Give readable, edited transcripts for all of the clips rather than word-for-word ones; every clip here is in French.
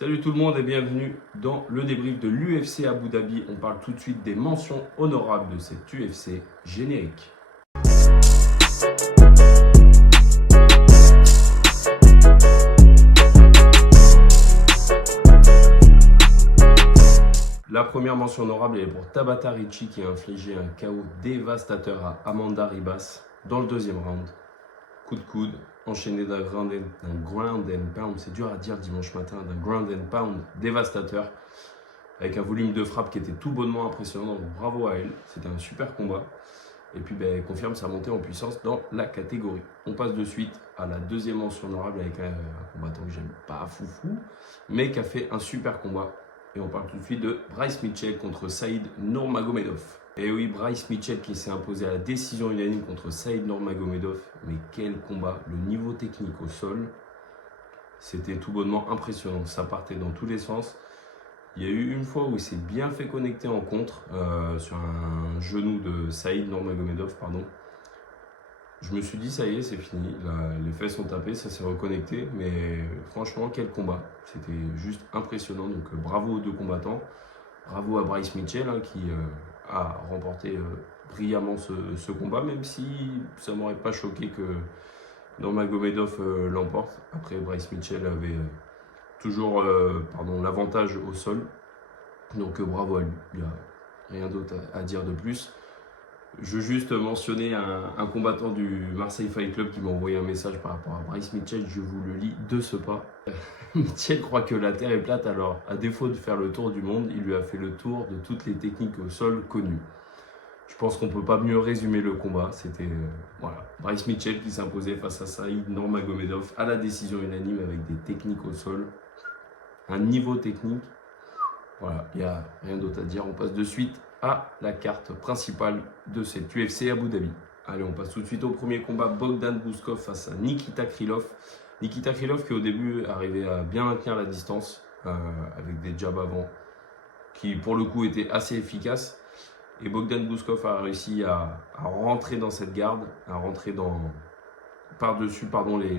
Salut tout le monde et bienvenue dans le débrief de l'UFC Abu Dhabi. On parle tout de suite des mentions honorables de cette UFC générique. La première mention honorable est pour Tabata Ricci qui a infligé un KO dévastateur à Amanda Ribas dans le deuxième round. Coup de coude, enchaîné d'un ground and pound, c'est dur à dire dimanche matin, d'un ground and pound dévastateur, avec un volume de frappe qui était tout bonnement impressionnant, donc bravo à elle, c'était un super combat. Et puis elle confirme sa montée en puissance dans la catégorie. On passe de suite à la deuxième mention honorable avec un combattant que j'aime pas foufou, mais qui a fait un super combat. Et on parle tout de suite de Bryce Mitchell contre Saïd Nurmagomedov. Et oui, Bryce Mitchell qui s'est imposé à la décision unanime contre Saïd Nurmagomedov. Mais quel combat! Le niveau technique au sol, c'était tout bonnement impressionnant. Ça partait dans tous les sens. Il y a eu une fois où il s'est bien fait connecter en contre sur un genou de Saïd Nurmagomedov, pardon. Je me suis dit, ça y est, c'est fini. Là, les fesses sont tapées, ça s'est reconnecté. Mais franchement, quel combat. C'était juste impressionnant. Donc bravo aux deux combattants. Bravo à Bryce Mitchell qui a remporté brillamment ce combat, même si ça ne m'aurait pas choqué que Nurmagomedov l'emporte. Après, Bryce Mitchell avait toujours l'avantage au sol. Donc bravo à lui. Il n'y a rien d'autre à dire de plus. Je veux juste mentionner un combattant du Marseille Fight Club qui m'a envoyé un message par rapport à Bryce Mitchell. Je vous le lis de ce pas. Mitchell croit que la Terre est plate, alors à défaut de faire le tour du monde, il lui a fait le tour de toutes les techniques au sol connues. Je pense qu'on ne peut pas mieux résumer le combat. C'était Bryce Mitchell qui s'imposait face à Saïd Nurmagomedov à la décision unanime avec des techniques au sol. Un niveau technique. Voilà, il n'y a rien d'autre à dire. On passe de suite à la carte principale de cette UFC Abu Dhabi. Allez, on passe tout de suite au premier combat. Bogdan Bouskov face à Nikita Krylov. Nikita Krylov qui au début arrivait à bien maintenir la distance avec des jabs avant qui pour le coup étaient assez efficaces. Et Bogdan Bouskov a réussi à rentrer dans cette garde, à rentrer par-dessus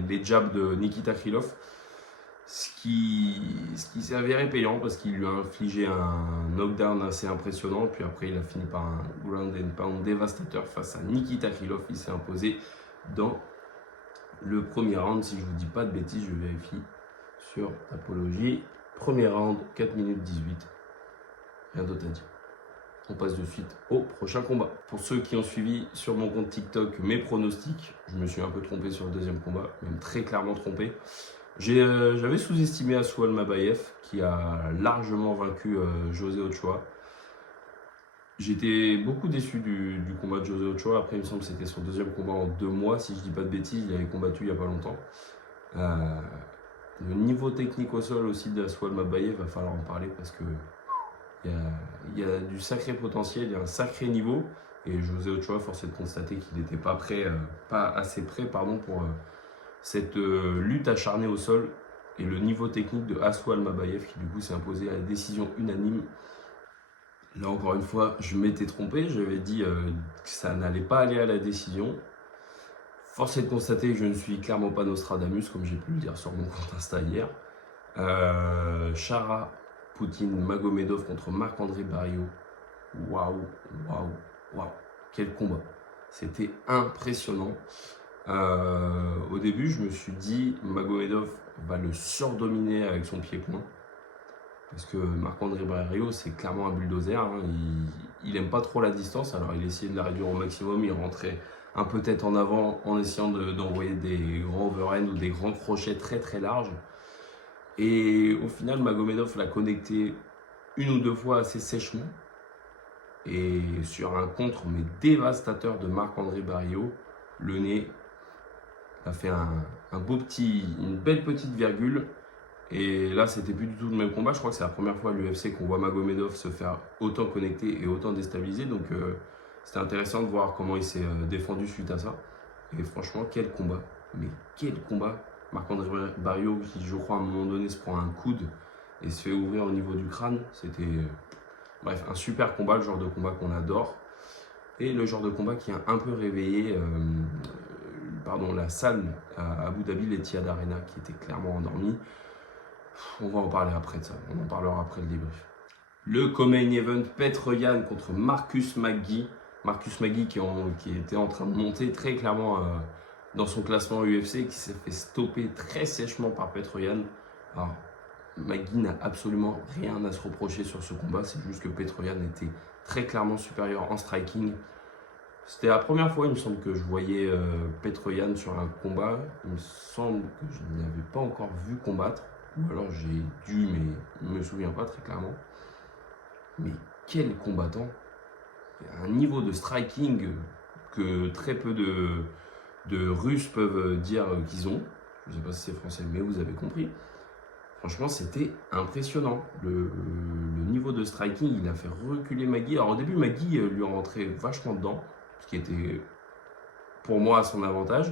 les jabs de Nikita Krylov. Ce qui s'est avéré payant parce qu'il lui a infligé un knockdown assez impressionnant. Puis après, il a fini par un ground and pound dévastateur face à Nikita Krylov. Il s'est imposé dans le premier round. Si je ne vous dis pas de bêtises, je vérifie sur Apologie. Premier round, 4 minutes 18. Rien d'autre à dire. On passe de suite au prochain combat. Pour ceux qui ont suivi sur mon compte TikTok mes pronostics, je me suis un peu trompé sur le deuxième combat, même très clairement trompé. J'avais sous-estimé Asoul Mabayev qui a largement vaincu José Ochoa. J'étais beaucoup déçu du combat de José Ochoa. Après, il me semble que c'était son deuxième combat en 2 mois, si je ne dis pas de bêtises. Il avait combattu il n'y a pas longtemps. Le niveau technique au sol aussi d'Asoul Mabayev, va falloir en parler parce que il y a du sacré potentiel, il y a un sacré niveau. Et José Ochoa, force est de constater qu'il n'était pas assez prêt pour cette lutte acharnée au sol. Et le niveau technique de Asoul Mabayev qui du coup s'est imposé à la décision unanime. Là encore une fois, je m'étais trompé, j'avais dit que ça n'allait pas aller à la décision. Force est de constater que je ne suis clairement pas Nostradamus, comme j'ai pu le dire sur mon compte Insta hier. Shara Poutine Magomedov contre Marc-André Barriault. Waouh. Quel combat. C'était impressionnant. Au début, je me suis dit Magomedov va le surdominer avec son pied-point. Parce que Marc-André Barriault, c'est clairement un bulldozer. Il n'aime pas trop la distance, alors il essayait de la réduire au maximum. Il rentrait un peu tête en avant en essayant d'envoyer des grands overhands ou des grands crochets très très larges. Et au final, Magomedov l'a connecté 1 ou 2 fois assez sèchement. Et sur un contre mais dévastateur de Marc-André Barriault, le nez a fait une belle petite virgule. Et là, c'était plus du tout le même combat. Je crois que c'est la première fois à l'UFC qu'on voit Magomedov se faire autant connecter et autant déstabiliser. Donc c'était intéressant de voir comment il s'est défendu suite à ça. Et franchement, quel combat. Mais quel combat. Marc-André Barriault qui, je crois, à un moment donné, se prend un coude et se fait ouvrir au niveau du crâne. C'était bref, un super combat, le genre de combat qu'on adore. Et le genre de combat qui a un peu réveillé la salle à Abu Dhabi, l'Etihad Arena, qui était clairement endormie. On va en parler après de ça, on en parlera après le débrief. Le co-main event, Petr Yan contre Marcus McGhee. Marcus McGhee qui était en train de monter très clairement dans son classement UFC, qui s'est fait stopper très sèchement par Petr Yan. Alors, McGhee n'a absolument rien à se reprocher sur ce combat, c'est juste que Petr Yan était très clairement supérieur en striking. C'était la première fois, il me semble, que je voyais Petr Yan sur un combat. Il me semble que je ne l'avais pas encore vu combattre, ou alors j'ai dû, mais je ne me souviens pas très clairement. Mais quel combattant! Un niveau de striking que très peu de Russes peuvent dire qu'ils ont. Je ne sais pas si c'est français, mais vous avez compris. Franchement, c'était impressionnant. Le niveau de striking, il a fait reculer McGhee. Alors au début, McGhee lui rentrait vachement dedans, ce qui était pour moi à son avantage.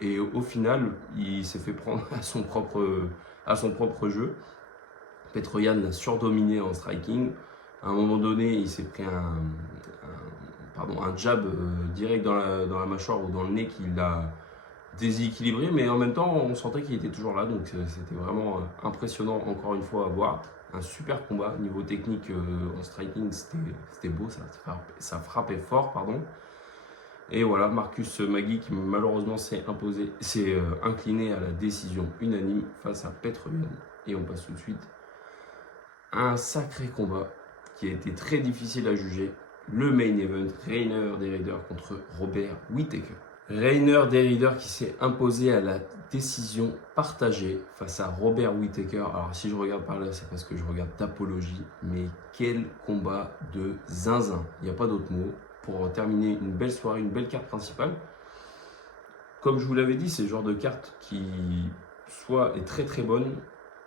Et au final, il s'est fait prendre à son propre jeu. Petr Yan l'a surdominé en striking. À un moment donné, il s'est pris un jab direct dans la mâchoire ou dans le nez qui l'a déséquilibré, mais en même temps, on sentait qu'il était toujours là, donc c'était vraiment impressionnant encore une fois à voir. Un super combat, niveau technique en striking, c'était beau, ça frappait fort, pardon. Et voilà, Marcus McGhee qui malheureusement s'est incliné à la décision unanime face à Petr Yan. Et on passe tout de suite à un sacré combat qui a été très difficile à juger. Le main event, Reinier de Ridder contre Robert Whittaker. Reinier de Ridder qui s'est imposé à la décision partagée face à Robert Whittaker. Alors si je regarde par là, c'est parce que je regarde Tapologie, mais quel combat de zinzin. Il n'y a pas d'autre mot pour terminer une belle soirée, une belle carte principale. Comme je vous l'avais dit, c'est le genre de carte qui soit est très très bonne,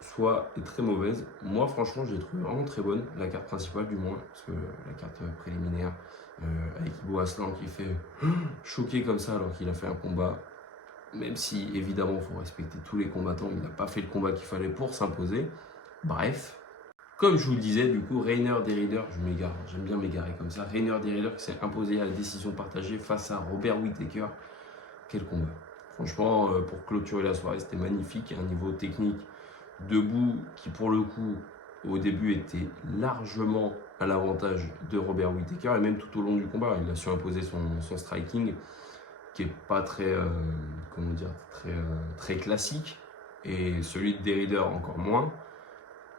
soit est très mauvaise. Moi, franchement, j'ai trouvé vraiment très bonne, la carte principale du moins, parce que la carte préliminaire, avec Ibo Aslan qui fait choquer comme ça alors qu'il a fait un combat, même si évidemment il faut respecter tous les combattants, il n'a pas fait le combat qu'il fallait pour s'imposer. Bref, comme je vous le disais, du coup, Reinier de Ridder, je m'égare, j'aime bien m'égarer comme ça, Reinier de Ridder qui s'est imposé à la décision partagée face à Robert Whittaker. Quel combat! Franchement, pour clôturer la soirée, c'était magnifique, un niveau technique debout qui pour le coup au début était largement à l'avantage de Robert Whittaker et même tout au long du combat il a su imposer son striking qui est pas très très classique et celui de Ridder encore moins.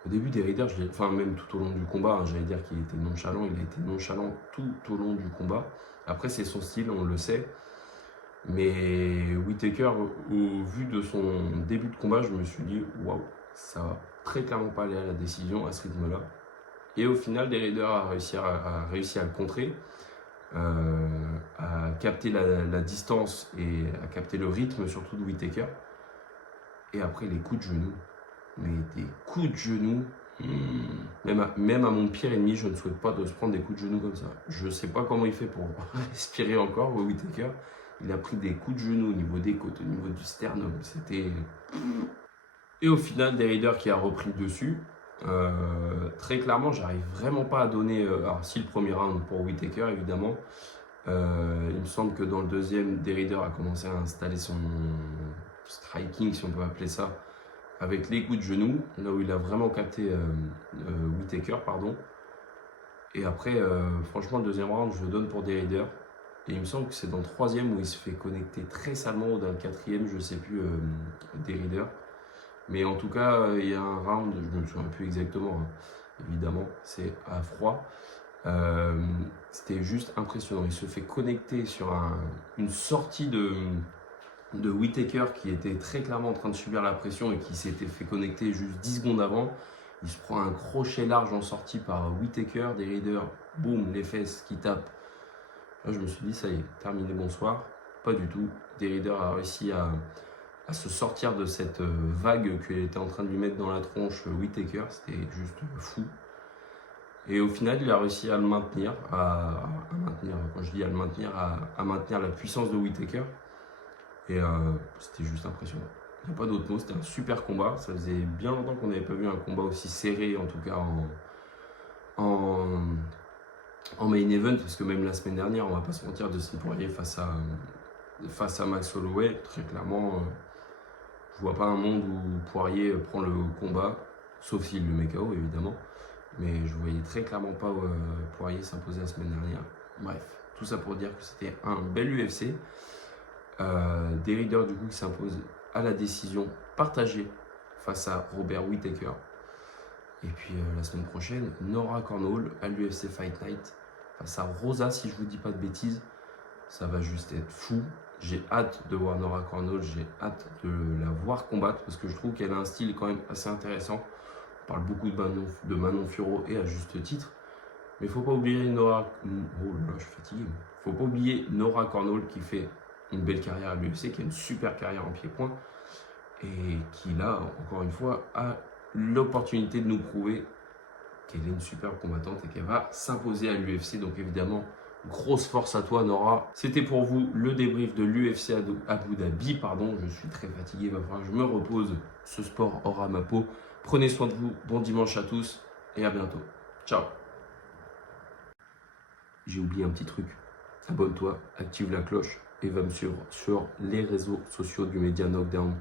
Au début des Ridder, enfin même tout au long du combat, j'allais dire qu'il était nonchalant, il a été nonchalant tout au long du combat. Après c'est son style, on le sait. Mais Whittaker, au vu de son début de combat, je me suis dit waouh, ça va très clairement pas aller à la décision à ce rythme-là. Et au final, de Ridder a réussi à le contrer, à capter la distance et à capter le rythme surtout de Whittaker. Et après, les coups de genoux. Mais des coups de genoux, même à mon pire ennemi, je ne souhaite pas de se prendre des coups de genoux comme ça. Je ne sais pas comment il fait pour respirer encore, Whittaker. Il a pris des coups de genoux au niveau des côtes, au niveau du sternum. C'était... Et au final, de Ridder qui a repris le dessus. Très clairement, j'arrive vraiment pas à donner... alors si le premier round pour Whittaker, évidemment. Il me semble que dans le deuxième, de Ridder a commencé à installer son striking, si on peut appeler ça, avec les coups de genoux, là où il a vraiment capté Whittaker, pardon. Et après, franchement, le deuxième round, je le donne pour de Ridder. Et il me semble que c'est dans le troisième où il se fait connecter très salement, ou dans le quatrième, je ne sais plus, de Ridder. Mais en tout cas, il y a un round, je ne me souviens plus exactement, hein. Évidemment, c'est à froid. C'était juste impressionnant. Il se fait connecter sur une sortie de Whittaker qui était très clairement en train de subir la pression et qui s'était fait connecter juste 10 secondes avant. Il se prend un crochet large en sortie par Whittaker, de Ridder, boum, les fesses qui tapent. Là, je me suis dit, ça y est, terminé, bonsoir. Pas du tout. De Ridder a réussi à se sortir de cette vague qu'il était en train de lui mettre dans la tronche Whittaker. C'était juste fou. Et au final, il a réussi à le maintenir, quand je dis à le maintenir, à maintenir la puissance de Whittaker. Et c'était juste impressionnant. Il n'y a pas d'autre mot, c'était un super combat. Ça faisait bien longtemps qu'on n'avait pas vu un combat aussi serré, en tout cas en main event, parce que même la semaine dernière, on va pas se mentir, Dustin Poirier face à Max Holloway, très clairement, je vois pas un monde où Poirier prend le combat. sauf s'il le met KO évidemment. Mais je voyais très clairement pas Poirier s'imposer la semaine dernière. Bref, tout ça pour dire que c'était un bel UFC. Des Raiders du coup qui s'imposent à la décision partagée face à Robert Whittaker. Et puis la semaine prochaine, Nora Cornwall à l'UFC Fight Night face à Rosa, si je vous dis pas de bêtises. Ça va juste être fou. J'ai hâte de voir Nora Cornwall, j'ai hâte de la voir combattre parce que je trouve qu'elle a un style quand même assez intéressant. On parle beaucoup de Manon Fiorot et à juste titre. Mais il ne faut pas oublier Nora. Oh là là, je suis fatigué. Faut pas oublier Nora Cornwall qui fait une belle carrière à l'UFC, qui a une super carrière en pied-point et qui là, encore une fois, a l'opportunité de nous prouver qu'elle est une super combattante et qu'elle va s'imposer à l'UFC. Donc évidemment, grosse force à toi Nora. C'était pour vous le débrief de l'UFC Abu Dhabi. Pardon, je suis très fatigué, il va falloir que je me repose. Ce sport aura ma peau. Prenez soin de vous, bon dimanche à tous et à bientôt. Ciao. J'ai oublié un petit truc. Abonne-toi, active la cloche et va me suivre sur les réseaux sociaux du Média Knockdown.